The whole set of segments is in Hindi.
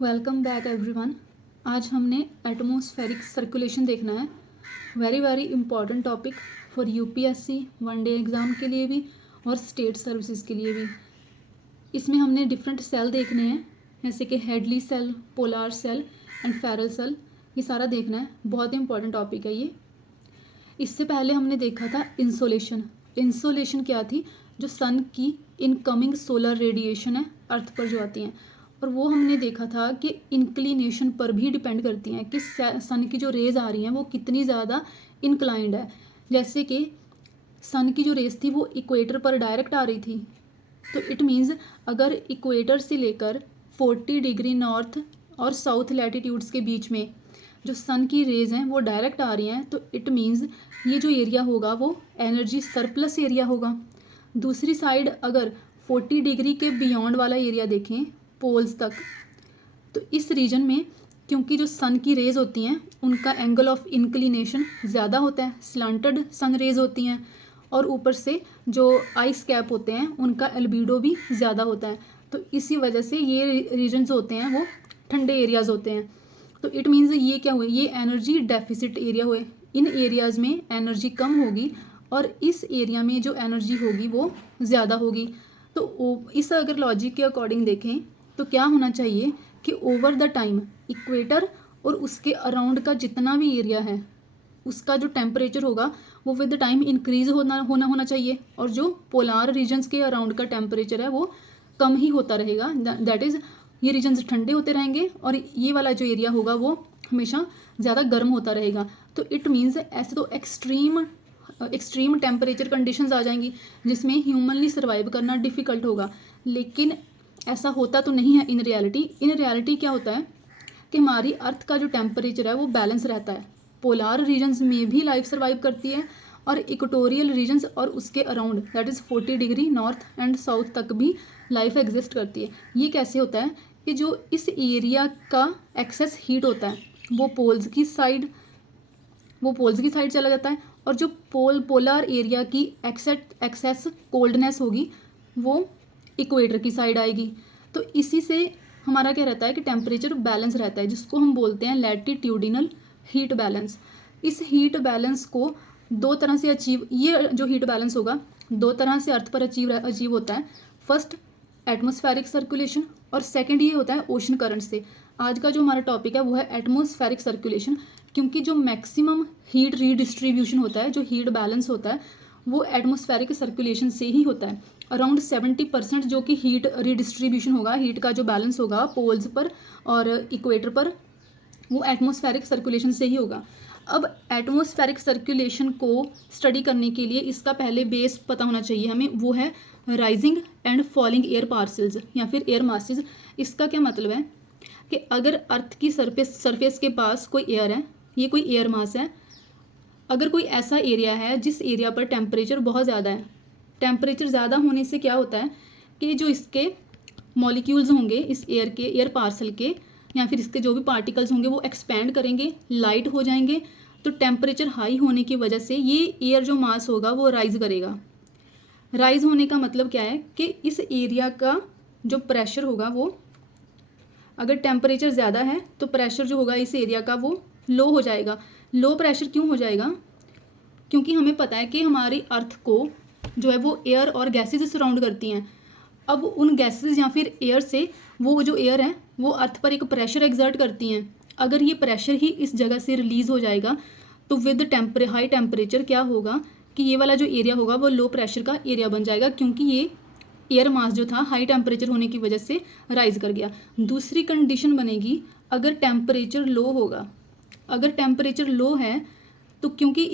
Welcome back everyone. आज हमने एटमॉस्फेरिक सर्कुलेशन देखना है। Very very important topic for UPSC one day exam के लिए भी और स्टेट सर्विसेज के लिए भी। इसमें हमने डिफरेंट सेल देखने हैं, जैसे कि Hadley cell, polar cell and Ferrel cell. ये सारा देखना है, बहुत ही इंपॉर्टेंट टॉपिक है ये। इससे पहले हमने देखा था इंसोलेशन। इंसोलेशन क्या थी? जो सन की इनकमिंग सोलर रेडिएशन है अर्थ पर जो आती हैं, और वो हमने देखा था कि इंक्लिनेशन पर भी डिपेंड करती हैं कि सन की जो रेज आ रही हैं वो कितनी ज़्यादा इंक्लाइंड है। जैसे कि सन की जो रेज थी वो इक्वेटर पर डायरेक्ट आ रही थी, तो इट मीन्स अगर इक्वेटर से लेकर 40 डिग्री नॉर्थ और साउथ लैटिट्यूड्स के बीच में जो सन की रेज हैं वो डायरेक्ट आ रही हैं, तो इट मीन्स ये जो एरिया होगा वो एनर्जी सरप्लस एरिया होगा। दूसरी साइड अगर 40 डिग्री के बियॉन्ड वाला एरिया देखें, पोल्स तक, तो इस रीजन में क्योंकि जो सन की रेज होती हैं उनका एंगल ऑफ इंक्लिनेशन ज़्यादा होता है, स्लंटेड सन रेज होती हैं, और ऊपर से जो आइस कैप होते हैं उनका एल्बिडो भी ज़्यादा होता है, तो इसी वजह से ये रीजन्स होते हैं वो ठंडे एरियाज़ होते हैं। तो इट मीन्स ये क्या हुए, ये एनर्जी डेफिसिट एरिया हुए। इन एरियाज़ में एनर्जी कम होगी और इस एरिया में जो एनर्जी होगी वो ज़्यादा होगी। तो इस अगर लॉजिक के अकॉर्डिंग देखें तो क्या होना चाहिए कि ओवर द टाइम इक्वेटर और उसके अराउंड का जितना भी एरिया है उसका जो टेम्परेचर होगा वो विद द टाइम इंक्रीज होना चाहिए, और जो पोलार रीजन्स के अराउंड का टेम्परेचर है वो कम ही होता रहेगा। दैट इज़ ये रीजन्स ठंडे होते रहेंगे और ये वाला जो एरिया होगा वो हमेशा ज़्यादा गर्म होता रहेगा। तो इट मीन्स ऐसे तो एक्सट्रीम टेम्परेचर कंडीशंस आ जाएंगी जिसमें ह्यूमनली सर्वाइव करना डिफ़िकल्ट होगा, लेकिन ऐसा होता तो नहीं है इन रियलिटी क्या होता है कि हमारी अर्थ का जो टेम्परेचर है वो बैलेंस रहता है। पोलार रीजन्स में भी लाइफ सर्वाइव करती है और इक्वेटोरियल रीजन्स और उसके around that is 40 degree north and south तक भी लाइफ एग्जिस्ट करती है। ये कैसे होता है कि जो इस एरिया का एक्सेस हीट होता है वो पोल्स की साइड चला जाता है, और जो पोलर एरिया की एक्सेस कोल्डनेस होगी वो इक्वेटर की साइड आएगी। तो इसी से हमारा क्या रहता है कि टेम्परेचर बैलेंस रहता है, जिसको हम बोलते हैं लैटिट्यूडिनल हीट बैलेंस। इस हीट बैलेंस को दो तरह से ये जो हीट बैलेंस होगा दो तरह से अर्थ पर अचीव होता है। फर्स्ट एटमॉस्फेरिक सर्कुलेशन और सेकंड ये होता है ओशन करंट से। आज का जो हमारा टॉपिक है वो है एटमॉस्फेरिक सर्कुलेशन, क्योंकि जो मैक्सिमम हीट रीडिस्ट्रीब्यूशन होता है, जो हीट बैलेंस होता है वो एटमॉस्फेरिक सर्कुलेशन से ही होता है। अराउंड 70% जो कि हीट रीडिस्ट्रीब्यूशन होगा, हीट का जो बैलेंस होगा पोल्स पर और इक्वेटर पर, वो एटमॉस्फेरिक सर्कुलेशन से ही होगा। अब एटमॉस्फेरिक सर्कुलेशन को स्टडी करने के लिए इसका पहले बेस पता होना चाहिए हमें, वो है rising and falling air parcels या फिर एयर मासेस। इसका क्या मतलब है कि अगर अर्थ की सरफेस के पास कोई एयर है, ये कोई एयर मास है, अगर कोई ऐसा एरिया है जिस एरिया पर टेम्परेचर बहुत ज़्यादा है, टेम्परेचर ज़्यादा होने से क्या होता है कि जो इसके मॉलिक्यूल्स होंगे इस एयर पार्सल के या फिर इसके जो भी पार्टिकल्स होंगे वो एक्सपैंड करेंगे, लाइट हो जाएंगे। तो टेम्परेचर हाई होने की वजह से ये एयर जो मास होगा वो राइज करेगा। राइज होने का मतलब क्या है कि इस एरिया का जो प्रेशर होगा वो, अगर टेम्परेचर ज़्यादा है तो प्रेशर जो होगा इस एरिया का वो लो हो जाएगा। लो प्रेशर क्यों हो जाएगा? क्योंकि हमें पता है कि हमारी अर्थ को जो है वो एयर और गैसेज से सराउंड करती हैं। अब उन गैसेज या फिर एयर से वो जो एयर है वो अर्थ पर एक प्रेशर एक्सर्ट करती हैं। अगर ये प्रेशर ही इस जगह से रिलीज़ हो जाएगा तो विद हाई टेम्परेचर क्या होगा कि ये वाला जो एरिया होगा वो लो प्रेशर का एरिया बन जाएगा, क्योंकि ये एयर मास जो था हाई टेम्परेचर होने की वजह से राइज कर गया। दूसरी कंडीशन बनेगी अगर टेम्परेचर लो होगा। अगर टेम्परेचर लो है तो क्योंकि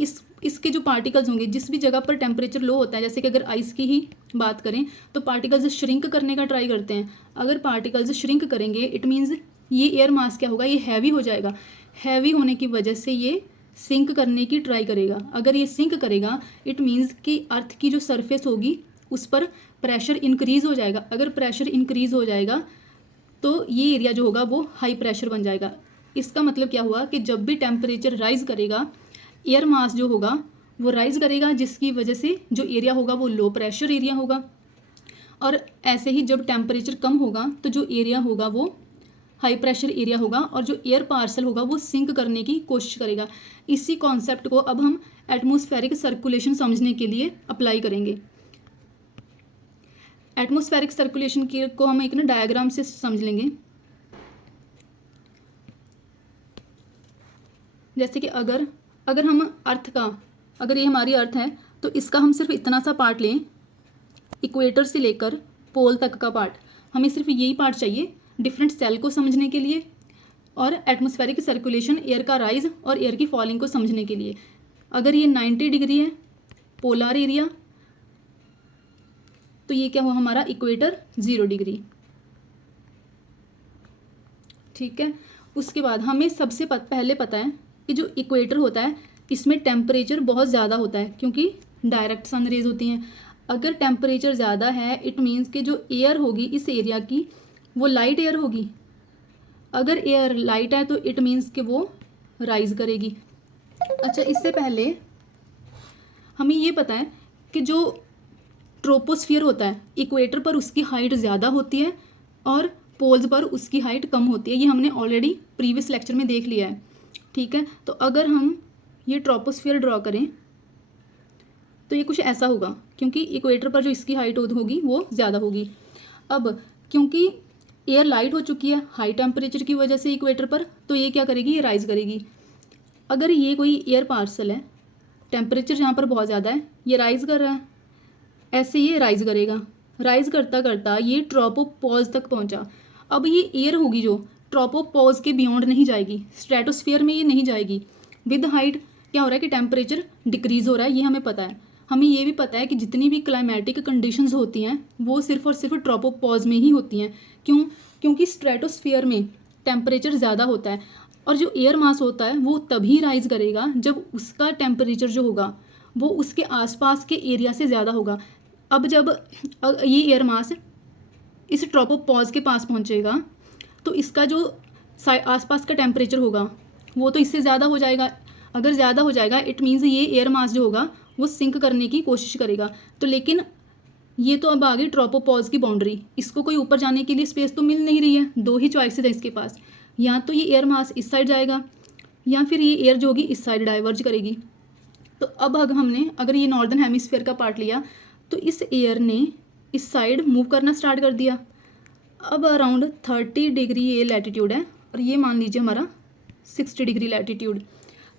इसके जो पार्टिकल्स होंगे, जिस भी जगह पर टेम्परेचर लो होता है, जैसे कि अगर आइस की ही बात करें तो पार्टिकल्स श्रिंक करने का ट्राई करते हैं। अगर पार्टिकल्स श्रिंक करेंगे इट मीन्स ये एयर मास क्या होगा, ये हैवी हो जाएगा। हैवी होने की वजह से ये सिंक करने की ट्राई करेगा। अगर ये सिंक करेगा इट मीन्स कि अर्थ की जो सरफेस होगी उस पर प्रेशर इंक्रीज़ हो जाएगा। अगर प्रेशर इंक्रीज़ हो जाएगा तो ये एरिया जो होगा वो हाई प्रेशर बन जाएगा। इसका मतलब क्या हुआ कि जब भी टेम्परेचर राइज करेगा एयर मास जो होगा वो राइज करेगा, जिसकी वजह से जो एरिया होगा वो लो प्रेशर एरिया होगा। और ऐसे ही जब टेम्परेचर कम होगा तो जो एरिया होगा वो हाई प्रेशर एरिया होगा और जो एयर पार्सल होगा वो सिंक करने की कोशिश करेगा। इसी कॉन्सेप्ट को अब हम एटमॉस्फेरिक सर्कुलेशन समझने के लिए अप्लाई करेंगे। एटमॉस्फेरिक सर्कुलेशन को हम एक ना डायग्राम से समझ लेंगे। जैसे कि अगर हम अर्थ का, अगर ये हमारी अर्थ है तो इसका हम सिर्फ इतना सा पार्ट लें, इक्वेटर से लेकर पोल तक का पार्ट, हमें सिर्फ यही पार्ट चाहिए डिफरेंट सेल को समझने के लिए और एटमॉस्फेरिक सर्कुलेशन, एयर का राइज और एयर की फॉलिंग को समझने के लिए। अगर ये 90 डिग्री है पोलर एरिया, तो ये क्या हुआ हमारा इक्वेटर 0 डिग्री। ठीक है, उसके बाद हमें सबसे पहले पता है कि जो इक्वेटर होता है इसमें टेम्परेचर बहुत ज़्यादा होता है क्योंकि डायरेक्ट सन रेज होती हैं। अगर टेम्परेचर ज़्यादा है इट मीन्स कि जो एयर होगी इस एरिया की वो लाइट एयर होगी। अगर एयर लाइट है तो इट मीन्स कि वो राइज करेगी। अच्छा, इससे पहले हमें ये पता है कि जो ट्रोपोस्फियर होता है इक्वेटर पर उसकी हाइट ज़्यादा होती है और पोल्स पर उसकी हाइट कम होती है। ये हमने ऑलरेडी प्रीवियस लेक्चर में देख लिया है। ठीक है, तो अगर हम ये ट्रोपोस्फियर ड्रॉ करें तो ये कुछ ऐसा होगा क्योंकि इक्वेटर पर जो इसकी हाइट होगी वो ज़्यादा होगी। अब क्योंकि एयर लाइट हो चुकी है हाई टेम्परेचर की वजह से इक्वेटर पर, तो ये क्या करेगी, ये राइज करेगी। अगर ये कोई एयर पार्सल है, टेम्परेचर जहाँ पर बहुत ज़्यादा है, ये राइज कर रहा है, ऐसे ये राइज करेगा। राइज करता करता ये ट्रोपोपॉज तक पहुँचा। अब ये एयर होगी जो ट्रोपोपॉज के बियॉन्ड नहीं जाएगी, स्ट्रेटोस्फीयर में ये नहीं जाएगी। विद हाइट क्या हो रहा है कि टेम्परेचर डिक्रीज़ हो रहा है, ये हमें पता है। हमें ये भी पता है कि जितनी भी क्लाइमेटिक कंडीशंस होती हैं वो सिर्फ और सिर्फ ट्रोपोपॉज में ही होती हैं। क्यों? क्योंकि स्ट्रेटोस्फीयर में टेम्परेचर ज़्यादा होता है और जो एयर मास होता है वो तभी राइज करेगा जब उसका टेम्परेचर जो होगा वो उसके आसपास के एरिया से ज़्यादा होगा। अब जब ये एयर मास इस ट्रोपोपॉज के पास पहुंचेगा तो इसका जो आसपास का टेम्परेचर होगा वो तो इससे ज़्यादा हो जाएगा। अगर ज़्यादा हो जाएगा इट मीन्स ये एयर मास जो होगा वो सिंक करने की कोशिश करेगा। तो लेकिन ये तो अब आ गई ट्रोपोपॉज की बाउंड्री, इसको कोई ऊपर जाने के लिए स्पेस तो मिल नहीं रही है। दो ही चॉइसेस है इसके पास, या तो ये एयर मास इस साइड जाएगा या फिर ये एयर जो होगी इस साइड डाइवर्ज करेगी। तो अब हमने अगर ये नॉर्दर्न हेमिस्फीयर का पार्ट लिया तो इस एयर ने इस साइड मूव करना स्टार्ट कर दिया। अब अराउंड 30 डिग्री ये लैटिट्यूड है और ये मान लीजिए हमारा 60 डिग्री लैटिट्यूड।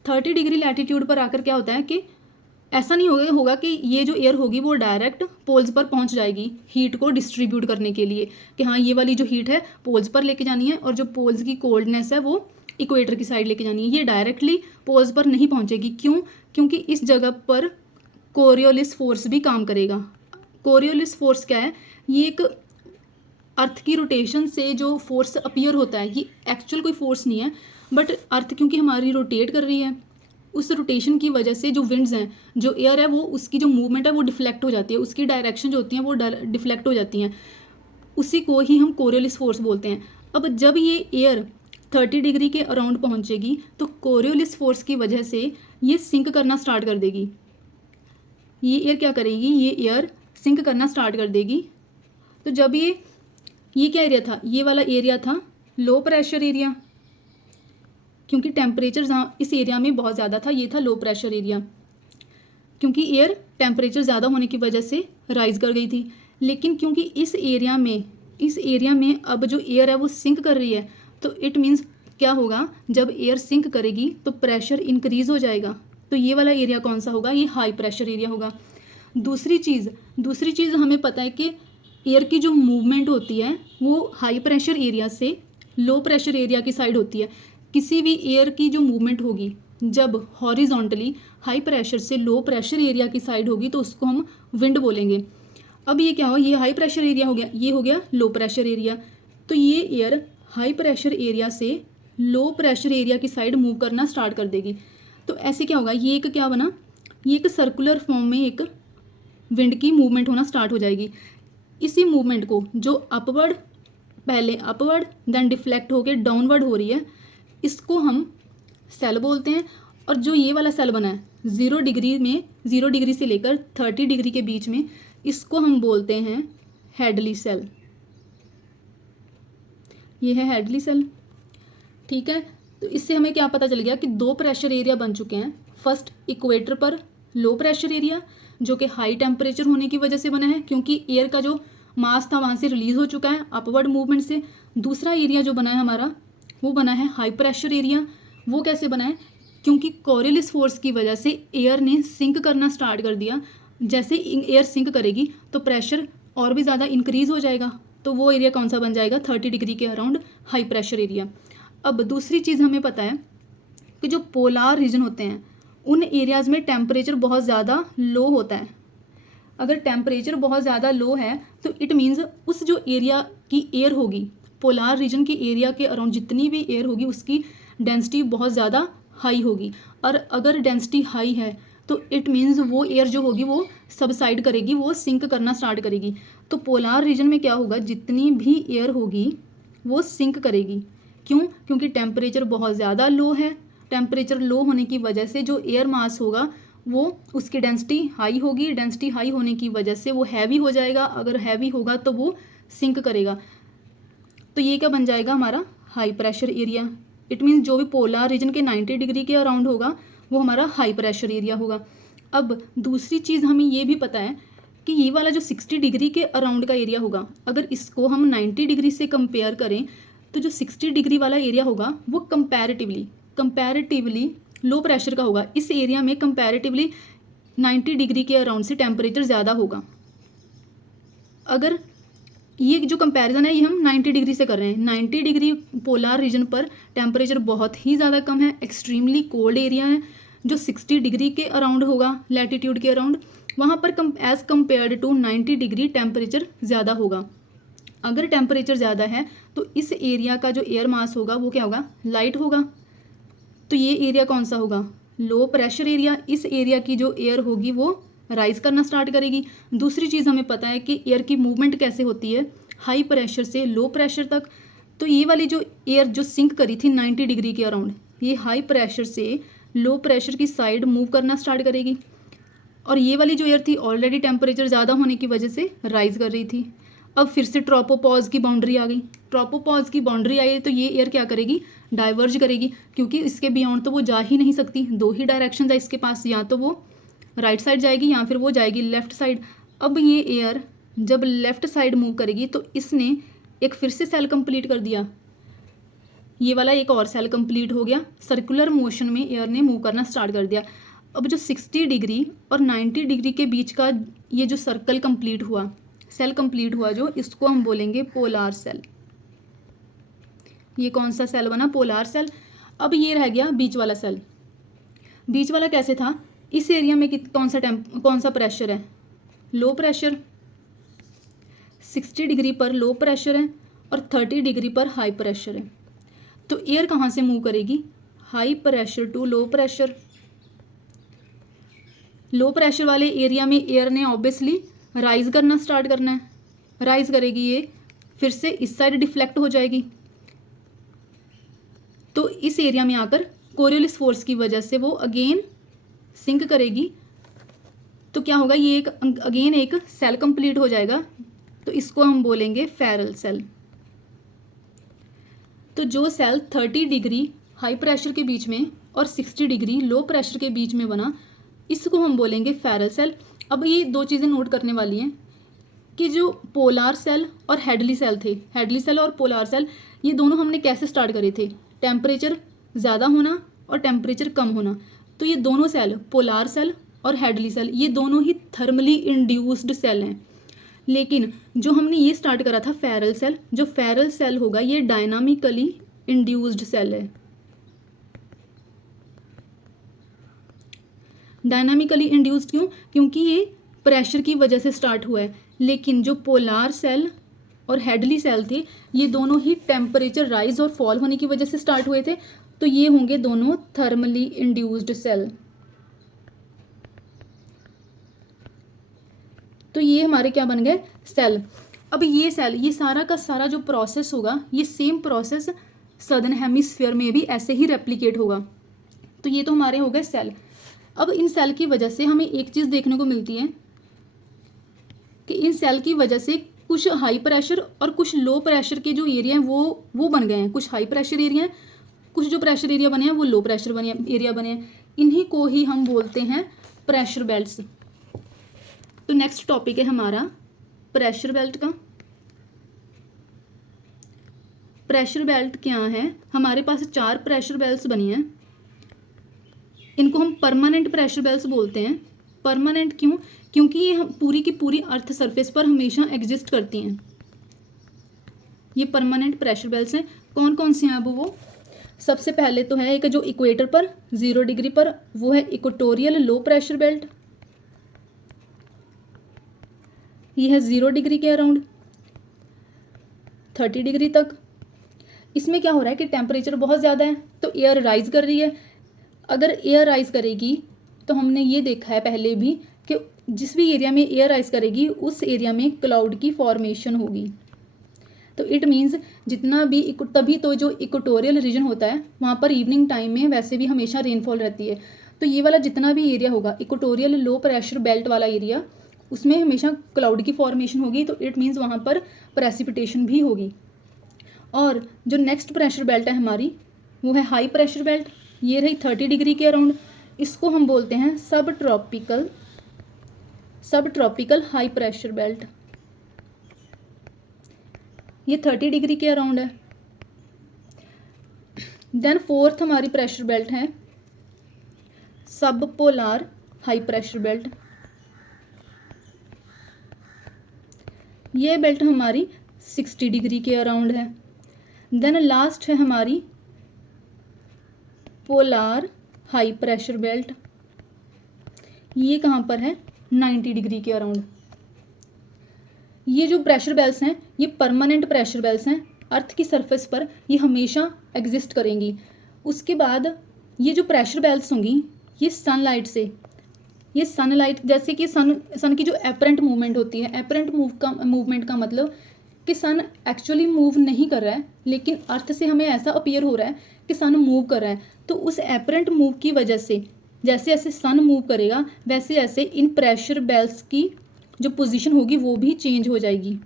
30 डिग्री लैटिट्यूड पर आकर क्या होता है कि ऐसा नहीं होगा कि ये जो एयर होगी वो डायरेक्ट पोल्स पर पहुंच जाएगी हीट को डिस्ट्रीब्यूट करने के लिए कि हाँ ये वाली जो हीट है पोल्स पर लेके जानी है और जो पोल्स की कोल्डनेस है वो इक्वेटर की साइड लेके जानी है। ये डायरेक्टली पोल्स पर नहीं पहुंचेगी। क्यों? क्योंकि इस जगह पर कोरियोलिस फोर्स भी काम करेगा। कोरियोलिस फोर्स क्या है? ये एक अर्थ की रोटेशन से जो फोर्स अपीयर होता है, ये एक्चुअल कोई फोर्स नहीं है बट अर्थ क्योंकि हमारी रोटेट कर रही है उस रोटेशन की वजह से जो विंड्स हैं, जो एयर है वो उसकी जो मूवमेंट है वो डिफ्लेक्ट हो जाती है, उसकी डायरेक्शन जो होती हैं वो डिफ्लेक्ट हो जाती हैं। उसी को ही हम कोरियोलिस फोर्स बोलते हैं। अब जब ये एयर 30 डिग्री के अराउंड पहुंचेगी तो कोरियोलिस फोर्स की वजह से ये सिंक करना स्टार्ट कर देगी। ये एयर क्या करेगी? ये एयर सिंक करना स्टार्ट कर देगी। तो जब ये क्या एरिया था? ये वाला एरिया था लो प्रेशर एरिया, क्योंकि टेम्परेचर जहाँ इस एरिया में बहुत ज़्यादा था, ये था लो प्रेशर एरिया क्योंकि एयर टेम्परेचर ज़्यादा होने की वजह से राइज कर गई थी। लेकिन क्योंकि इस एरिया में अब जो एयर है वो सिंक कर रही है तो इट मीन्स क्या होगा, जब एयर सिंक करेगी तो प्रेशर इंक्रीज़ हो जाएगा। तो ये वाला एरिया कौन सा होगा? ये हाई प्रेशर एरिया होगा। दूसरी चीज़ हमें पता है कि एयर की जो मूवमेंट होती है वो हाई प्रेशर एरिया से लो प्रेशर एरिया की साइड होती है। किसी भी एयर की जो मूवमेंट होगी जब हॉरिजॉन्टली हाई प्रेशर से लो प्रेशर एरिया की साइड होगी तो उसको हम विंड बोलेंगे। अब ये क्या हो, ये हाई प्रेशर एरिया हो गया, ये हो गया लो प्रेशर एरिया। तो ये एयर हाई प्रेशर एरिया से लो प्रेशर एरिया की साइड मूव करना स्टार्ट कर देगी। तो ऐसे क्या होगा, ये एक क्या बना, ये एक सर्कुलर फॉर्म में एक विंड की मूवमेंट होना स्टार्ट हो जाएगी। इसी मूवमेंट को जो पहले अपवर्ड देन डिफ्लेक्ट होकर डाउनवर्ड हो रही है, इसको हम सेल बोलते हैं। और जो ये वाला सेल बना है 0 डिग्री से लेकर 30 डिग्री के बीच में, इसको हम बोलते हैं हेडली सेल। ये है हेडली सेल, ठीक है। तो इससे हमें क्या पता चल गया कि दो प्रेशर एरिया बन चुके हैं। फर्स्ट इक्वेटर पर लो प्रेशर एरिया जो कि हाई टेम्परेचर होने की वजह से बना है, क्योंकि एयर का जो मास था वहाँ से रिलीज हो चुका है अपवर्ड मूवमेंट से। दूसरा एरिया जो बना है हमारा वो बना है हाई प्रेशर एरिया। वो कैसे बना है? क्योंकि कोरियोलिस फोर्स की वजह से एयर ने सिंक करना स्टार्ट कर दिया। जैसे एयर सिंक करेगी तो प्रेशर और भी ज़्यादा इंक्रीज हो जाएगा, तो वो एरिया कौन सा बन जाएगा? 30 डिग्री के अराउंड हाई प्रेशर एरिया। अब दूसरी चीज़ हमें पता है कि जो पोलार रीजन होते हैं उन एरियाज़ में टेम्परेचर बहुत ज़्यादा लो होता है। अगर टेम्परेचर बहुत ज़्यादा लो है तो इट मीन्स उस जो एरिया की एयर होगी, पोलार रीजन की एरिया के अराउंड जितनी भी एयर होगी उसकी डेंसिटी बहुत ज़्यादा हाई होगी। और अगर डेंसिटी हाई है तो इट मीन्स वो एयर जो होगी वो सबसाइड करेगी, वो सिंक करना स्टार्ट करेगी। तो पोलार रीजन में क्या होगा? जितनी भी एयर होगी वो सिंक करेगी। क्यों? क्योंकि टेम्परेचर बहुत ज़्यादा लो है। टेम्परेचर लो होने की वजह से जो एयर मास होगा वो उसकी डेंसिटी हाई होगी। डेंसिटी हाई होने की वजह से वो हैवी हो जाएगा। अगर हैवी होगा तो वो सिंक करेगा। तो ये क्या बन जाएगा? हमारा high pressure area. It means जो भी पोलार रीजन के 90 डिग्री के अराउंड होगा वो हमारा हाई प्रेशर एरिया होगा। अब दूसरी चीज़ हमें ये भी पता है कि ये वाला जो 60 डिग्री के अराउंड का एरिया होगा, अगर इसको हम 90 डिग्री से कंपेयर करें तो जो 60 डिग्री वाला एरिया होगा वो कंपैरेटिवली लो प्रेशर का होगा। इस एरिया में कंपैरेटिवली 90 डिग्री के अराउंड से टेम्परेचर ज़्यादा होगा। अगर ये जो कंपैरिजन है ये हम 90 डिग्री से कर रहे हैं। 90 डिग्री पोलार रीजन पर टेम्परेचर बहुत ही ज़्यादा कम है, एक्सट्रीमली कोल्ड एरिया है। जो 60 डिग्री के अराउंड होगा लैटिट्यूड के अराउंड, वहाँ पर as compared to 90 degree temperature ज़्यादा होगा। अगर टेम्परेचर ज़्यादा है तो इस एरिया का जो एयर मास होगा वो क्या होगा? लाइट होगा। तो ये एरिया कौन सा होगा? लो प्रेशर एरिया। इस एरिया की जो एयर होगी वो राइज करना स्टार्ट करेगी। दूसरी चीज़ हमें पता है कि एयर की मूवमेंट कैसे होती है हाई प्रेशर से लो प्रेशर तक। तो ये वाली जो एयर जो सिंक करी थी 90 डिग्री के अराउंड, ये हाई प्रेशर से लो प्रेशर की साइड मूव करना स्टार्ट करेगी। और ये वाली जो एयर थी ऑलरेडी टेम्परेचर ज़्यादा होने की वजह से राइज कर रही थी। अब फिर से ट्रोपोपॉज की बाउंड्री आ गई। ट्रोपोपॉज की बाउंड्री आई तो ये एयर क्या करेगी? डाइवर्ज करेगी, क्योंकि इसके बियॉन्ड तो वो जा ही नहीं सकती। दो ही डायरेक्शन है इसके पास, या तो वो राइट साइड जाएगी या फिर वो जाएगी लेफ्ट साइड। अब ये एयर जब लेफ्ट साइड मूव करेगी तो इसने एक फिर से सेल कंप्लीट कर दिया। ये वाला एक और सेल कंप्लीट हो गया। सर्कुलर मोशन में एयर ने मूव करना स्टार्ट कर दिया। अब जो 60 डिग्री और 90 डिग्री के बीच का ये जो सर्कल कंप्लीट हुआ, सेल कंप्लीट हुआ जो, इसको हम बोलेंगे पोलार सेल। ये कौन सा सेल बना? Polar cell. अब ये रह गया बीच वाला सेल। बीच वाला कैसे था? इस एरिया में कौन सा प्रेशर है? Low pressure. 60 डिग्री पर लो प्रेशर है और 30 डिग्री पर हाई प्रेशर है। तो एयर कहाँ से मूव करेगी? High pressure to low pressure. Low pressure वाले एरिया में एयर ने ऑब्वियसली राइज करना स्टार्ट करना है। राइज करेगी, ये फिर से इस साइड डिफ्लेक्ट हो जाएगी। तो इस एरिया में आकर कोरियोलिस फोर्स की वजह से वो अगेन सिंक करेगी। तो क्या होगा? ये एक अगेन एक सेल कंप्लीट हो जाएगा। तो इसको हम बोलेंगे फेरल सेल। तो जो सेल 30 डिग्री हाई प्रेशर के बीच में और 60 डिग्री लो प्रेशर के बीच में बना, इसको हम बोलेंगे फेरल सेल। अब ये दो चीज़ें नोट करने वाली हैं कि जो पोलार सेल और हेडली सेल थे, हेडली सेल और पोलार सेल, ये दोनों हमने कैसे स्टार्ट करे थे? टेम्परेचर ज़्यादा होना और टेम्परेचर कम होना। तो ये दोनों सेल, पोलार सेल और हेडली सेल, ये दोनों ही थर्मली इंड्यूस्ड सेल हैं। लेकिन जो हमने ये स्टार्ट करा था फेरल सेल, जो फेरल सेल होगा ये डायनामिकली इंड्यूस्ड सेल है। डायनामिकली इंड्यूस्ड क्यों? क्योंकि ये प्रेशर की वजह से स्टार्ट हुआ है। लेकिन जो पोलार सेल और हेडली सेल थे ये दोनों ही टेम्परेचर राइज और फॉल होने की वजह से स्टार्ट हुए थे। तो ये होंगे दोनों थर्मली इंड्यूस्ड सेल। तो ये हमारे क्या बन गए? सेल। अब ये सेल, ये सारा का सारा जो प्रोसेस होगा ये सेम प्रोसेस सदर्न हेमिस्फीयर में भी ऐसे ही रेप्लिकेट होगा। तो ये तो हमारे हो गए सेल। अब इन सेल की वजह से हमें एक चीज़ देखने को मिलती है कि इन सेल की वजह से कुछ हाई प्रेशर और कुछ लो प्रेशर के जो एरिया हैं वो बन गए हैं। कुछ हाई प्रेशर एरिया हैं, कुछ जो प्रेशर एरिया बने हैं वो लो प्रेशर एरिया बने हैं। इन्हीं को ही हम बोलते हैं प्रेशर बेल्ट्स। तो नेक्स्ट टॉपिक है हमारा प्रेशर बेल्ट का। प्रेशर बेल्ट क्या है? हमारे पास 4 प्रेशर बेल्ट्स बनी हैं। इनको हम परमानेंट प्रेशर बेल्ट्स बोलते हैं। परमानेंट क्यों? क्योंकि ये पूरी की पूरी अर्थ सरफेस पर हमेशा एग्जिस्ट करती हैं। ये परमानेंट प्रेशर बेल्ट्स हैं। कौन कौन से हैं अब वो? सबसे पहले तो है एक जो इक्वेटर पर 0 डिग्री पर, वो है इक्वेटोरियल लो प्रेशर बेल्ट। ये है 0 डिग्री के अराउंड 30 डिग्री तक। इसमें क्या हो रहा है कि टेम्परेचर बहुत ज़्यादा है तो एयर राइज कर रही है। अगर एयर राइज करेगी तो हमने ये देखा है पहले भी कि जिस भी एरिया में एयर राइज करेगी उस एरिया में क्लाउड की फॉर्मेशन होगी। तो इट मीन्स जितना भी तभी तो जो इक्वेटोरियल रीजन होता है वहाँ पर इवनिंग टाइम में वैसे भी हमेशा रेनफॉल रहती है। तो ये वाला जितना भी एरिया होगा इक्वेटोरियल लो प्रेशर बेल्ट वाला एरिया, उसमें हमेशा क्लाउड की फॉर्मेशन होगी। तो इट मीन्स वहाँ पर प्रेसिपिटेशन भी होगी। और जो नेक्स्ट प्रेशर बेल्ट है हमारी वो है हाई प्रेशर बेल्ट। ये रही 30 डिग्री के अराउंड। इसको हम बोलते हैं सब ट्रॉपिकल हाई प्रेशर बेल्ट। ये 30 डिग्री के अराउंड है। देन फोर्थ हमारी प्रेशर बेल्ट है सब पोलार हाई प्रेशर बेल्ट। ये बेल्ट हमारी 60 डिग्री के अराउंड है। देन लास्ट है हमारी पोलार हाई प्रेशर बेल्ट। ये कहाँ पर है? 90 डिग्री के अराउंड। ये जो प्रेशर बेल्ट्स हैं ये परमानेंट प्रेशर बेल्ट्स हैं। अर्थ की सरफेस पर ये हमेशा एग्जिस्ट करेंगी। उसके बाद ये जो प्रेशर बेल्ट्स होंगी ये सनलाइट जैसे कि सन की जो एपरेंट मूवमेंट होती है, एपरेंट मूवमेंट का मतलब कि सन एक्चुअली मूव नहीं कर रहा है लेकिन अर्थ से हमें ऐसा अपीयर हो रहा है कि सन मूव कर रहा है। तो उस एपरेंट मूव की वजह से जैसे जैसे सन मूव करेगा वैसे वैसे इन प्रेशर बेल्ट्स की जो पोजीशन होगी वो भी चेंज हो जाएगी।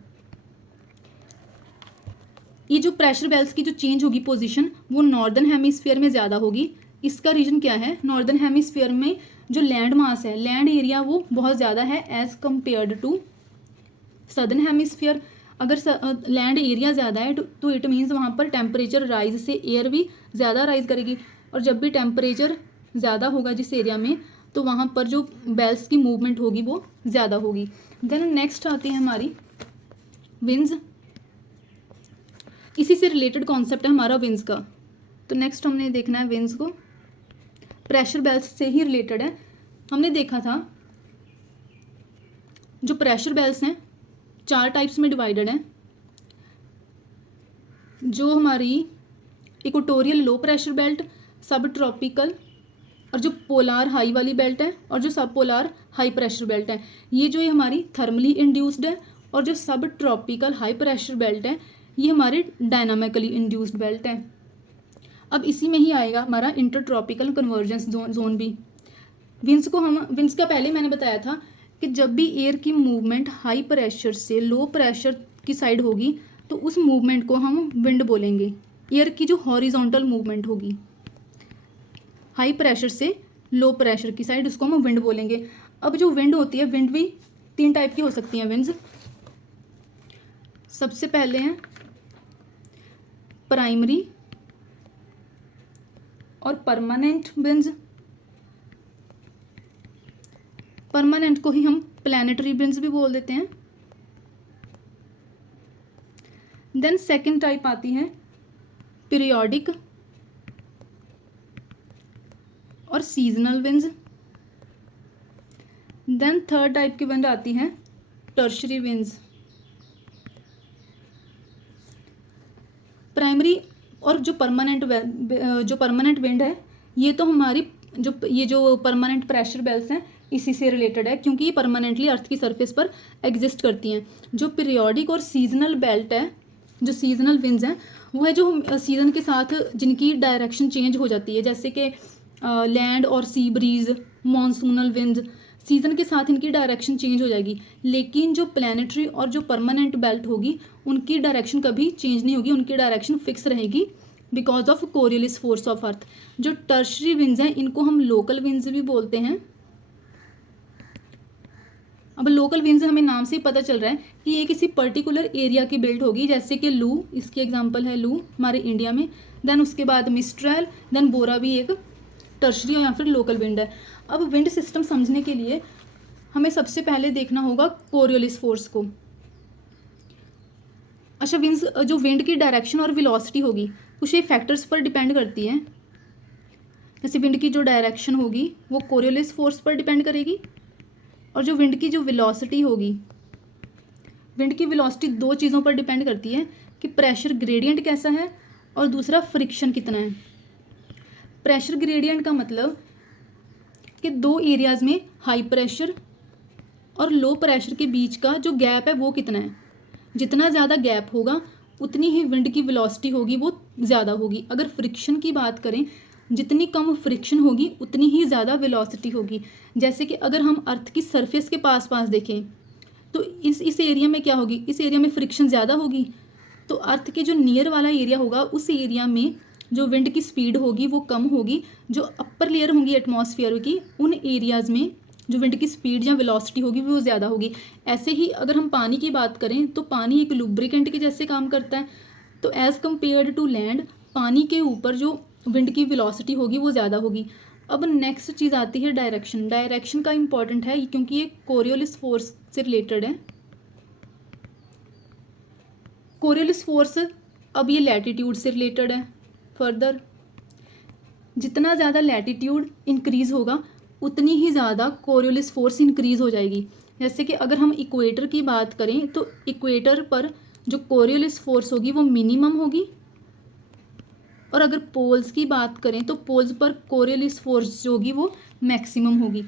ये जो प्रेशर बेल्ट्स की जो चेंज होगी पोजीशन वो नॉर्दर्न हेमिस्फीयर में ज़्यादा होगी। इसका रीज़न क्या है? नॉर्दर्न हेमिस्फीयर में जो लैंड मास है, लैंड एरिया वो बहुत ज़्यादा है as compared to southern hemisphere. अगर लैंड एरिया ज़्यादा है तो इट मीन्स वहाँ पर टेम्परेचर राइज से एयर भी ज़्यादा राइज करेगी। और जब भी टेम्परेचर ज़्यादा होगा जिस एरिया में तो वहाँ पर जो बेल्ट्स की मूवमेंट होगी वो ज़्यादा होगी। देन नेक्स्ट आती है हमारी विंड्स। इसी से रिलेटेड कॉन्सेप्ट है हमारा विंड्स का। तो नेक्स्ट हमने देखना है विंड्स को, प्रेशर बेल्ट्स से ही रिलेटेड है। हमने देखा था जो प्रेशर बेल्ट्स हैं 4 टाइप्स में डिवाइडेड हैं। जो हमारी इक्वेटोरियल लो प्रेशर बेल्ट, सब ट्रॉपिकल और जो पोलार हाई वाली बेल्ट है और जो सब पोलार हाई प्रेशर बेल्ट है। ये हमारी थर्मली इंड्यूस्ड है और जो सब ट्रॉपिकल हाई प्रेशर बेल्ट है ये हमारी डायनामिकली इंड्यूस्ड बेल्ट है। अब इसी में ही आएगा हमारा इंटर ट्रॉपिकल कन्वर्जेंस जोन भी। विंड्स का पहले मैंने बताया था कि जब भी एयर की मूवमेंट हाई प्रेशर से लो प्रेशर की साइड होगी तो उस मूवमेंट को हम विंड बोलेंगे। एयर की जो हॉरिजॉन्टल मूवमेंट होगी हाई प्रेशर से लो प्रेशर की साइड, उसको हम विंड बोलेंगे। अब जो विंड होती है, विंड भी 3 टाइप की हो सकती हैं विंड्स। सबसे पहले हैं प्राइमरी और परमानेंट विंड्स। परमानेंट को ही हम प्लैनेटरी विंड्स भी बोल देते हैं। देन सेकंड टाइप आती है पीरियोडिक और seasonal winds. Then third type की विंड आती है टर्शरी विंड्स। प्राइमरी और जो परमानेंट विंड है ये तो हमारी जो परमानेंट प्रेशर बेल्ट्स हैं इसी से रिलेटेड है क्योंकि ये परमानेंटली अर्थ की सरफेस पर एग्जिस्ट करती हैं। जो पीरियोडिक और सीजनल बेल्ट है, जो सीजनल विंड्स हैं वो है जो सीज़न के साथ जिनकी डायरेक्शन चेंज हो जाती है, जैसे कि लैंड और sea breeze, monsoonal wind, season के साथ इनकी डायरेक्शन चेंज हो जाएगी, लेकिन जो प्लैनेटरी और जो परमानेंट बेल्ट होगी उनकी डायरेक्शन कभी चेंज नहीं होगी, उनकी डायरेक्शन फिक्स रहेगी because of Coriolis force of earth. जो टर्शरी विंड्स हैं इनको हम लोकल विंड्स भी बोलते हैं। अब लोकल विंड्स हमें नाम से ही पता चल रहा है कि ये किसी पर्टिकुलर एरिया की बिल्ट होगी, जैसे कि लू, इसकी एग्जांपल है लू हमारे इंडिया में, देन उसके बाद मिस्ट्रल, देन बोरा भी एक टर्शरी या फिर लोकल विंड है। अब विंड सिस्टम समझने के लिए हमें सबसे पहले देखना होगा कोरियोलिस फोर्स को। अच्छा, विंड्स जो विंड की डायरेक्शन और वेलोसिटी होगी कुछ ये फैक्टर्स पर डिपेंड करती है। जैसे विंड की जो डायरेक्शन होगी वो कोरियोलिस फोर्स पर डिपेंड करेगी, और जो विंड की जो वेलोसिटी होगी, विंड की वेलोसिटी दो चीज़ों पर डिपेंड करती है कि प्रेशर ग्रेडियंट कैसा है और दूसरा फ्रिक्शन कितना है। प्रेशर ग्रेडियंट का मतलब कि दो एरियाज़ में हाई प्रेशर और लो प्रेशर के बीच का जो गैप है वो कितना है। जितना ज़्यादा गैप होगा उतनी ही विंड की वेलोसिटी होगी वो ज़्यादा होगी। अगर फ्रिक्शन की बात करें, जितनी कम फ्रिक्शन होगी उतनी ही ज़्यादा वेलोसिटी होगी। जैसे कि अगर हम अर्थ की सरफेस के पास पास देखें तो इस एरिया में क्या होगी, इस एरिया में फ्रिक्शन ज़्यादा होगी, तो अर्थ के जो नियर वाला एरिया होगा उस एरिया में जो विंड की स्पीड होगी वो कम होगी। जो अपर लेयर होंगी एटमॉस्फेयर की उन एरियाज़ में जो विंड की स्पीड या वेलोसिटी होगी वो ज़्यादा होगी। ऐसे ही अगर हम पानी की बात करें तो पानी एक लुब्रिकेंट के जैसे काम करता है, तो एज़ कम्पेयर्ड टू लैंड पानी के ऊपर जो विंड की वेलोसिटी होगी वो ज़्यादा होगी। अब नेक्स्ट चीज़ आती है डायरेक्शन। डायरेक्शन का इंपॉर्टेंट है क्योंकि ये कोरियोलिस फोर्स से रिलेटेड है। कोरियोलिस फोर्स अब ये लैटिट्यूड से रिलेटेड है। फर्दर जितना ज़्यादा लैटिट्यूड इंक्रीज़ होगा उतनी ही ज़्यादा कोरियोलिस फोर्स इंक्रीज़ हो जाएगी। जैसे कि अगर हम इक्वेटर की बात करें तो इक्वेटर पर जो कोरियोलिस फोर्स होगी वो मिनिमम होगी, और अगर पोल्स की बात करें तो पोल्स पर कोरियोलिस फोर्स जो होगी वो मैक्सिमम होगी।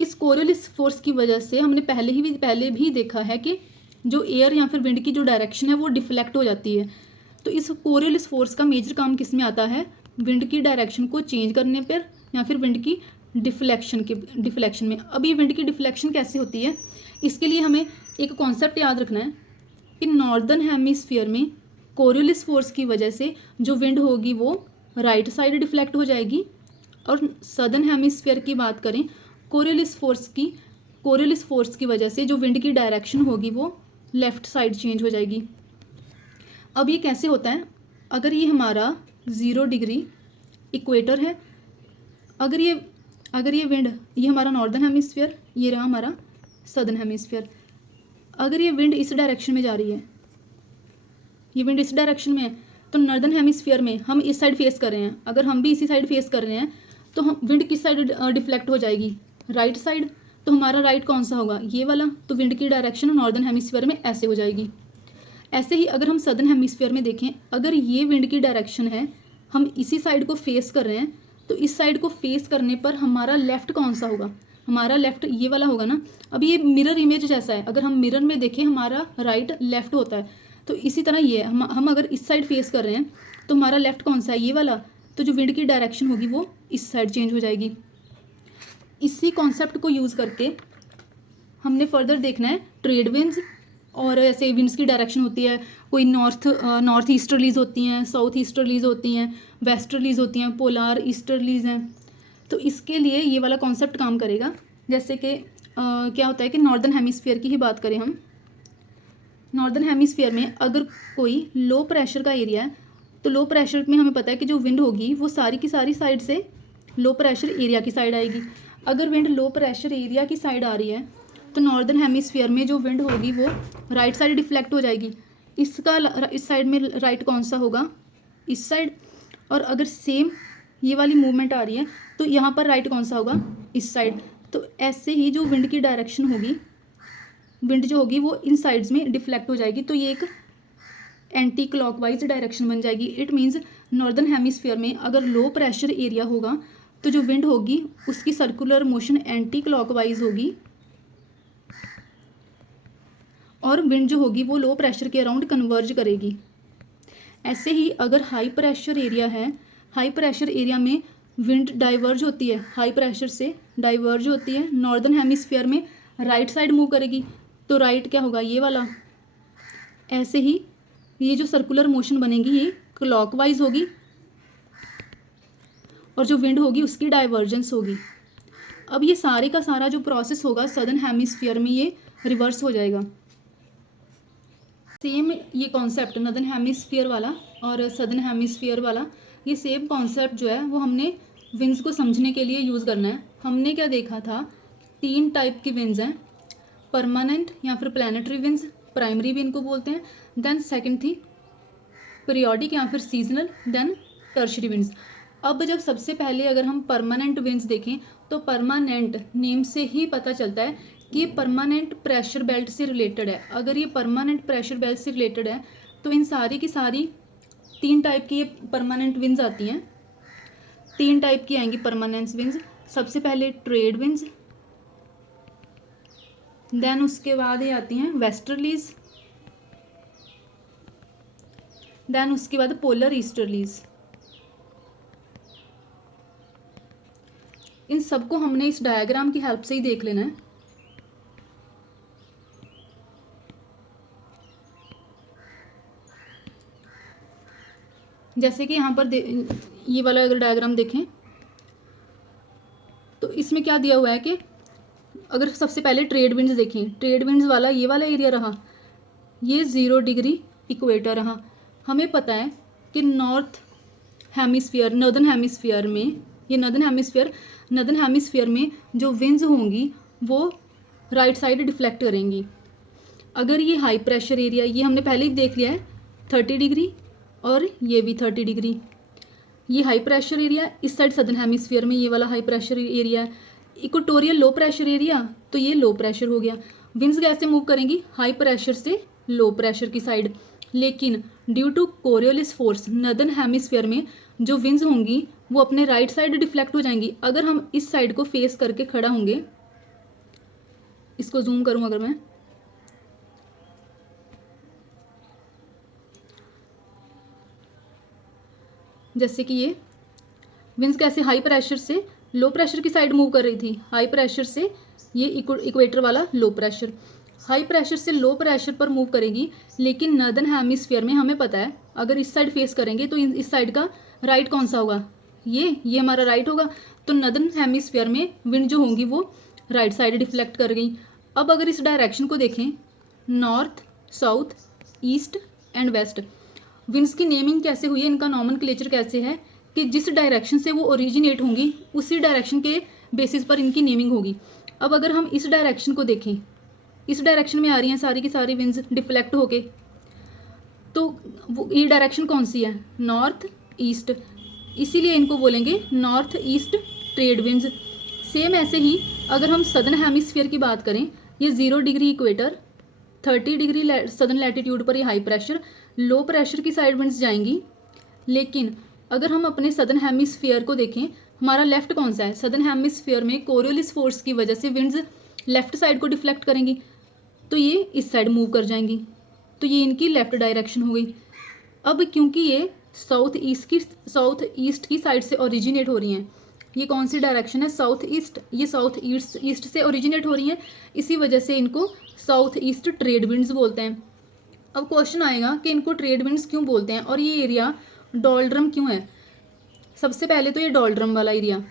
इस कोरियोलिस फोर्स की वजह से हमने पहले भी देखा है कि जो एयर या फिर विंड की जो डायरेक्शन है वो डिफ्लेक्ट हो जाती है। तो इस कोरियोलिस फोर्स का मेजर काम किस में आता है, विंड की डायरेक्शन को चेंज करने पर या फिर विंड की डिफ्लेक्शन में। अब ये विंड की डिफ्लेक्शन कैसे होती है, इसके लिए हमें एक कॉन्सेप्ट याद रखना है कि नॉर्दर्न हेमिस्फीयर में कोरियोलिस फोर्स की वजह से जो विंड होगी वो राइट साइड डिफ्लेक्ट हो जाएगी, और सदर्न हेमिस्फीयर की बात करें कोरियोलिस फोर्स की वजह से जो विंड की डायरेक्शन होगी वो लेफ़्ट साइड चेंज हो जाएगी। अब ये कैसे होता है, अगर ये हमारा 0 डिग्री इक्वेटर है, अगर ये विंड, ये हमारा नॉर्दर्न हेमिस्फीयर, ये रहा हमारा सदर्न हेमिस्फीयर, अगर ये विंड इस डायरेक्शन में जा रही है, ये विंड इस डायरेक्शन में है, तो नॉर्दर्न हेमिस्फीयर में हम इस साइड फेस कर रहे हैं, अगर हम भी इसी साइड फेस कर रहे हैं तो हम विंड किस साइड डिफ्लेक्ट हो जाएगी, राइट साइड। तो हमारा राइट कौन सा होगा, ये वाला, तो विंड की डायरेक्शन नॉर्दर्न हेमिस्फीयर में ऐसे हो जाएगी। ऐसे ही अगर हम सदर्न हेमिस्फीयर में देखें, अगर ये विंड की डायरेक्शन है, हम इसी साइड को फेस कर रहे हैं, तो इस साइड को फेस करने पर हमारा लेफ़्ट कौन सा होगा, हमारा लेफ़्ट ये वाला होगा ना। अब ये मिरर इमेज जैसा है, अगर हम मिरर में देखें हमारा राइट लेफ़्ट होता है, तो इसी तरह ये हम अगर इस साइड फेस कर रहे हैं तो हमारा लेफ़्ट कौन सा है, ये वाला, तो जो विंड की डायरेक्शन होगी वो इस साइड चेंज हो जाएगी। इसी कॉन्सेप्ट को यूज़ करके हमने फर्दर देखना है ट्रेड विंड्स, और ऐसे विंड्स की डायरेक्शन होती है, कोई नॉर्थ ईस्टर्लीज होती हैं, साउथ ईस्टर्लीज होती हैं, वेस्टर्लीज होती हैं, पोलार ईस्टर्लीज हैं। तो इसके लिए ये वाला कॉन्सेप्ट काम करेगा। जैसे कि क्या होता है कि नॉर्दर्न हेमिस्फीयर की ही बात करें हम, नॉर्दर्न हेमिस्फीयर में अगर कोई लो प्रेशर का एरिया है, तो लो प्रेशर में हमें पता है कि जो विंड होगी वो सारी की सारी साइड से लो प्रेशर एरिया की साइड आएगी। अगर विंड लो प्रेशर एरिया की साइड आ रही है तो नॉर्दर्न हेमिस्फीयर में जो विंड होगी वो राइट साइड डिफ्लेक्ट हो जाएगी। इस साइड में राइट कौन सा होगा, इस साइड। और अगर सेम ये वाली मूवमेंट आ रही है तो यहाँ पर राइट कौन सा होगा, इस साइड। तो ऐसे ही जो विंड की डायरेक्शन होगी, विंड जो होगी वो इन साइड्स में डिफ्लेक्ट हो जाएगी, तो ये एक एंटी क्लॉकवाइज डायरेक्शन बन जाएगी। इट मीन्स नॉर्दर्न हेमिस्फीयर में अगर लो प्रेशर एरिया होगा तो जो विंड होगी उसकी सर्कुलर मोशन एंटी क्लॉकवाइज होगी, और विंड जो होगी वो लो प्रेशर के अराउंड कन्वर्ज करेगी। ऐसे ही अगर हाई प्रेशर एरिया है, हाई प्रेशर एरिया में विंड डाइवर्ज होती है, हाई प्रेशर से डाइवर्ज होती है, नॉर्दर्न हेमिस्फीयर में राइट साइड मूव करेगी, तो राइट क्या होगा, ये वाला। ऐसे ही ये जो सर्कुलर मोशन बनेगी ये क्लॉकवाइज होगी, और जो विंड होगी उसकी डाइवर्जेंस होगी। अब ये सारे का सारा जो प्रोसेस होगा सदर्न हेमिस्फीयर में ये रिवर्स हो जाएगा। सेम ये कॉन्सेप्ट नॉर्दर्न हेमिस्फीयर वाला और सदर्न हेमिस्फीयर वाला, ये सेम कॉन्सेप्ट जो है वो हमने विंड्स को समझने के लिए यूज़ करना है। हमने क्या देखा था, 3 टाइप की विंड्स हैं, परमानेंट या फिर प्लानिटरी विंड्स, प्राइमरी भी इनको बोलते हैं। देन सेकंड थी पीरियोडिक या फिर सीजनल, देन टर्शरी विंड्स। अब जब सबसे पहले अगर हम परमानेंट विंड्स देखें तो परमानेंट नेम से ही पता चलता है कि ये परमानेंट प्रेशर बेल्ट से रिलेटेड है। अगर ये परमानेंट प्रेशर बेल्ट से रिलेटेड है तो इन सारी की सारी 3 टाइप की ये परमानेंट विंड्स आती हैं। 3 टाइप की आएंगी परमानेंट विंड्स। सबसे पहले ट्रेड विंड्स, देन उसके बाद ये आती हैं वेस्टर्लीज, देन उसके बाद पोलर ईस्टर्लीज। इन सबको हमने इस डायग्राम की हेल्प से ही देख लेना है। जैसे कि यहाँ पर ये वाला अगर डायग्राम देखें तो इसमें क्या दिया हुआ है कि अगर सबसे पहले ट्रेड विंड्स देखें, ट्रेड विंड्स वाला ये वाला एरिया रहा, ये 0 डिग्री इक्वेटर रहा। हमें पता है कि नॉर्दर्न हेमिस्फीयर में, ये नॉर्दर्न हेमिस्फीयर में जो विंड्स होंगी वो राइट साइड डिफ्लेक्ट करेंगी। अगर ये हाई प्रेशर एरिया, ये हमने पहले ही देख लिया है 30 डिग्री और ये भी 30 डिग्री, ये हाई प्रेशर एरिया इस साइड सदर्न हेमिस्फीयर में, ये वाला हाई प्रेशर एरिया है। इक्वेटोरियल लो प्रेशर एरिया, तो ये लो प्रेशर हो गया। विंड्स कैसे मूव करेंगी, हाई प्रेशर से लो प्रेशर की साइड। लेकिन due to Coriolis force northern hemisphere में जो विंड्स होंगी वो अपने राइट साइड डिफ्लेक्ट हो जाएंगी। अगर हम इस साइड को फेस करके खड़ा होंगे, इसको जूम करूँ अगर मैं, जैसे कि ये विंड्स कैसे हाई प्रेशर से लो प्रेशर की साइड मूव कर रही थी, हाई प्रेशर से ये इक्वेटर वाला लो प्रेशर, हाई प्रेशर से लो प्रेशर पर मूव करेगी। लेकिन नॉर्दर्न हेमिस्फीयर में हमें पता है अगर इस साइड फेस करेंगे तो इस साइड का राइट कौन सा होगा, ये हमारा राइट होगा। तो नॉर्दर्न हेमिस्फीयर में विंड जो होंगी वो राइट साइड डिफ्लेक्ट कर गई। अब अगर इस डायरेक्शन को देखें, north, south, east and west, winds की नेमिंग कैसे हुई है, इनका नॉमेनक्लेचर कैसे है कि जिस डायरेक्शन से वो ओरिजिनेट होंगी उसी डायरेक्शन के बेसिस पर इनकी नेमिंग होगी। अब अगर हम इस डायरेक्शन को देखें, इस डायरेक्शन में आ रही हैं सारी की सारी विंड्स डिफ्लेक्ट होके, तो वो ये डायरेक्शन कौन सी है, नॉर्थ ईस्ट, इसीलिए इनको बोलेंगे north east trade winds. Same ऐसे ही अगर हम सदर्न हेमिस्फीयर की बात करें, ये 0 degree equator, 30 degree southern latitude पर ये हाई प्रेशर, लो प्रेशर की साइड विंड्स जाएंगी। लेकिन अगर हम अपने सदर्न हेमिस्फीयर को देखें, हमारा लेफ्ट कौन सा है, सदर्न हेमिस्फीयर में कोरियोलिस फोर्स की वजह से विंड्स लेफ्ट साइड को डिफ्लेक्ट करेंगी, तो ये इस साइड मूव कर जाएंगी, तो ये इनकी लेफ्ट डायरेक्शन हो गई। अब क्योंकि ये साउथ ईस्ट की साइड से ओरिजिनेट हो रही हैं, ये कौन सी डायरेक्शन है, साउथ ईस्ट, ये साउथ ईस्ट से ओरिजिनेट हो रही हैं, इसी वजह से इनको साउथ ईस्ट ट्रेड विंड्स बोलते हैं। अब क्वेश्चन आएगा कि इनको ट्रेड विंड्स क्यों बोलते हैं और ये एरिया डोल्ड्रम क्यों है। सबसे पहले तो ये डोल्ड्रम वाला एरिया,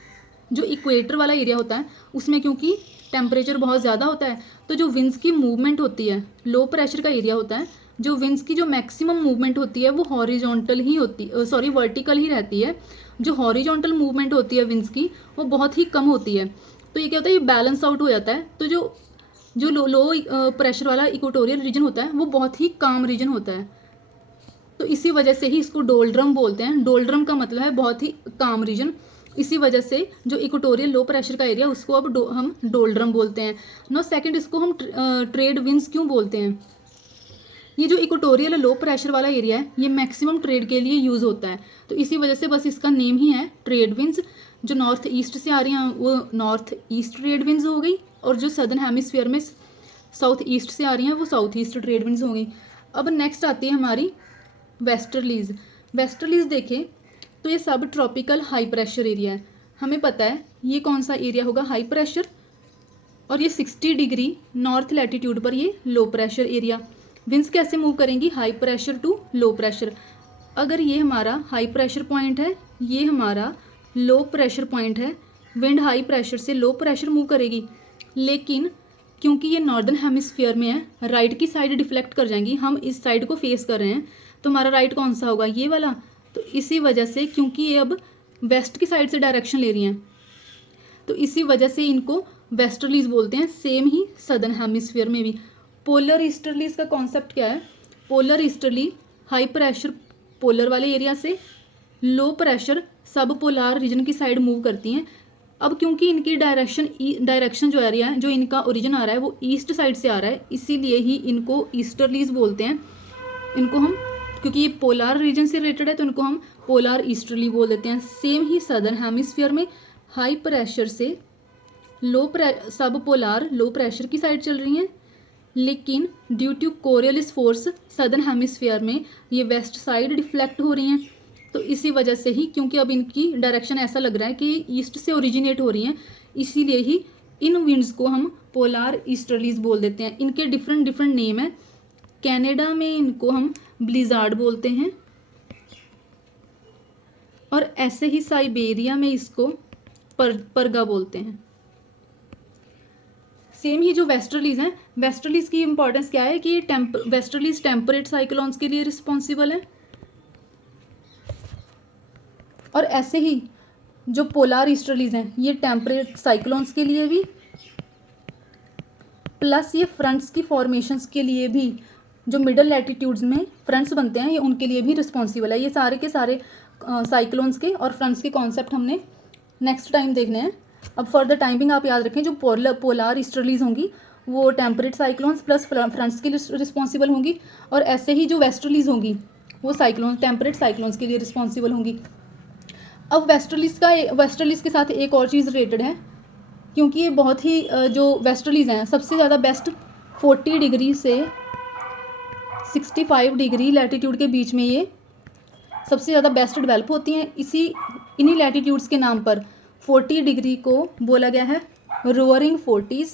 जो इक्वेटर वाला एरिया होता है उसमें क्योंकि टेम्परेचर बहुत ज़्यादा होता है, तो जो विंड्स की मूवमेंट होती है, लो प्रेशर का एरिया होता है, जो विंड्स की जो मैक्सिमम मूवमेंट होती है वो हॉरिजॉन्टल ही होती, वर्टिकल ही रहती है। जो हॉरिजॉन्टल मूवमेंट होती है विंड्स की वो बहुत ही कम होती है। तो ये क्या होता है, ये बैलेंस आउट हो जाता है। तो जो लो प्रेशर वाला इक्वेटोरियल रीजन होता है वो बहुत ही काम रीजन होता है, तो इसी वजह से ही इसको डोल्ड्रम बोलते हैं। डोल्ड्रम का मतलब है बहुत ही काम रीजन, इसी वजह से जो इक्वेटोरियल लो प्रेशर का एरिया उसको अब हम डोल्ड्रम बोलते हैं। नो सेकंड, इसको हम ट्रेड विंड्स क्यों बोलते हैं। ये जो इक्वेटोरियल लो प्रेशर वाला एरिया है ये मैक्सिमम ट्रेड के लिए यूज़ होता है, तो इसी वजह से बस इसका नेम ही है ट्रेड विंड्स। जो नॉर्थ ईस्ट से आ रही हैं वो नॉर्थ ईस्ट ट्रेड विंड्स हो गई, और जो सदर्न हेमिस्फीयर में साउथ ईस्ट से आ रही हैं वो साउथ ईस्ट ट्रेड विंड्स हो गई। अब नेक्स्ट आती है हमारी वेस्टर्लीज। वेस्टर्लीज देखें तो ये सब ट्रॉपिकल हाई प्रेशर एरिया है। हमें पता है ये कौन सा एरिया होगा, हाई प्रेशर, और ये 60 डिग्री नॉर्थ लैटिट्यूड पर ये लो प्रेशर एरिया। विंड्स कैसे मूव करेंगी, high pressure to low pressure. अगर ये हमारा हाई प्रेशर पॉइंट है, ये हमारा लो प्रेशर पॉइंट है, विंड हाई प्रेशर से लो प्रेशर मूव करेगी, लेकिन क्योंकि ये नॉर्दर्न हेमिस्फीयर में है, राइट की साइड डिफ्लेक्ट कर जाएंगी। हम इस साइड को फेस कर रहे हैं, तो हमारा राइट कौन सा होगा, ये वाला। तो इसी वजह से, क्योंकि ये अब वेस्ट की साइड से डायरेक्शन ले रही हैं, तो इसी वजह से इनको वेस्टर्लीज बोलते हैं। सेम ही सदर्न हेमिस्फीयर में भी। पोलर ईस्टर्लीज का कॉन्सेप्ट क्या है, polar easterly high pressure polar वाले एरिया से लो प्रेशर सब पोलार रीजन की साइड मूव करती हैं। अब क्योंकि इनकी डायरेक्शन जो एरिया है, जो इनका ओरिजिन आ रहा है वो ईस्ट साइड से आ रहा है, इसीलिए ही इनको ईस्टर्लीज बोलते हैं। इनको हम, क्योंकि ये पोलार रीजन से रिलेटेड है, तो इनको हम पोलार ईस्टर्ली बोल देते हैं। सेम ही सदर्न हेमिस्फीयर में हाई प्रेशर से सब पोलार लो प्रेशर की साइड चल रही हैं, लेकिन due to Coriolis force southern hemisphere में ये वेस्ट साइड डिफ्लेक्ट हो रही हैं। तो इसी वजह से ही, क्योंकि अब इनकी डायरेक्शन ऐसा लग रहा है कि ईस्ट से ओरिजिनेट हो रही हैं, इसीलिए ही इन विंड्स को हम पोलार ईस्टर्लीज बोल देते हैं। इनके डिफरेंट डिफरेंट नेम है। कनाडा में इनको हम ब्लिजार्ड बोलते हैं, और ऐसे ही साइबेरिया में इसको परगा बोलते हैं। सेम ही जो वेस्टर्लीज हैं, वेस्टर्लीज की इंपॉर्टेंस क्या है कि ये वेस्टर्लीज टेम्परेट साइक्लोन्स के लिए रिस्पॉन्सिबल है, और ऐसे ही जो पोलार ईस्टर्लीज हैं ये टेम्परेट साइक्लोन्स के लिए भी, प्लस ये फ्रंट्स की फॉर्मेशंस के लिए भी, जो मिडल लैटिट्यूड्स में फ्रंट्स बनते हैं, ये उनके लिए भी रिस्पॉन्सिबल है। ये सारे के सारे साइक्लोन्स के और फ्रंट्स के कॉन्सेप्ट हमने नेक्स्ट टाइम देखने हैं। अब फॉर द टाइमिंग आप याद रखें, जो पोलार ईस्टर्लीज होंगी वो टेम्परेट साइक्लोन्स प्लस फ्रंट्स के लिए रिस्पॉन्सिबल होंगी, और ऐसे ही जो वेस्टर्लीज होंगी वो टेम्परेट साइक्लोन्स के लिए रिस्पॉन्सिबल होंगी। अब वेस्टर्लीज के साथ एक और चीज़ रिलेटेड है, क्योंकि ये बहुत ही जो वेस्टर्लीज हैं सबसे ज़्यादा बेस्ट 40 डिग्री से 65 डिग्री लैटिट्यूड के बीच में ये सबसे ज़्यादा बेस्ट डेवलप होती हैं। इन्हीं लैटिट्यूड्स के नाम पर 40 डिग्री को बोला गया है रोअरिंग 40s,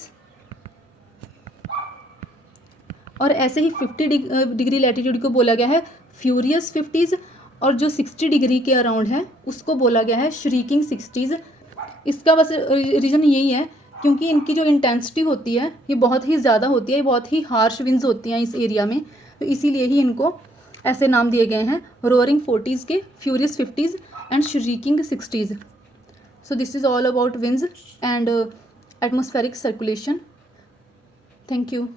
और ऐसे ही 50 डिग्री लैटिट्यूड को बोला गया है फ्यूरियस 50s, और जो 60 डिग्री के अराउंड है उसको बोला गया है श्रीकिंग 60s। इसका बस रीज़न यही है क्योंकि इनकी जो इंटेंसिटी होती है ये बहुत ही ज़्यादा होती है, बहुत ही हार्श विंड्स होती हैं इस एरिया में, तो इसीलिए ही इनको ऐसे नाम दिए गए हैं, रोअरिंग 40s के, furious 50s and shrieking 60s। So this is all about winds and atmospheric circulation. Thank you.